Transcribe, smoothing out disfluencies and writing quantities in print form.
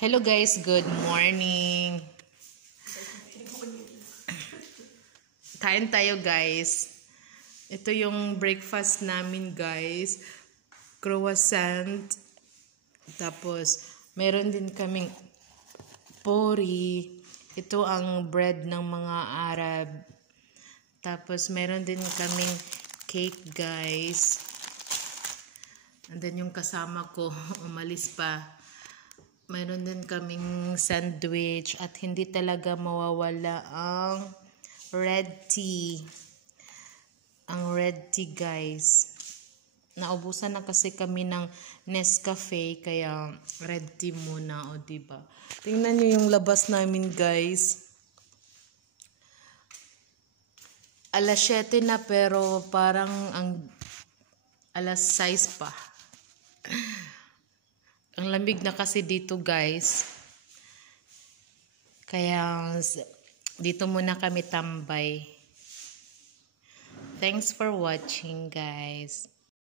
Hello guys, good morning. Kain tayo guys. Ito yung breakfast namin guys. Croissant. Tapos meron din kaming pori. Ito ang bread ng mga Arab. Tapos meron din kaming cake guys. And then yung kasama ko umalis pa. Mayroon din kaming sandwich at hindi talaga mawawala ang red tea. Ang red tea guys. Naubusan na kasi kami ng Nescafe kaya red tea muna, o diba? Tingnan nyo yung labas namin guys. Alas 7 na pero parang ang alas 6 pa. Ang lamig na kasi dito guys. Kaya dito muna kami tambay. Thanks for watching guys.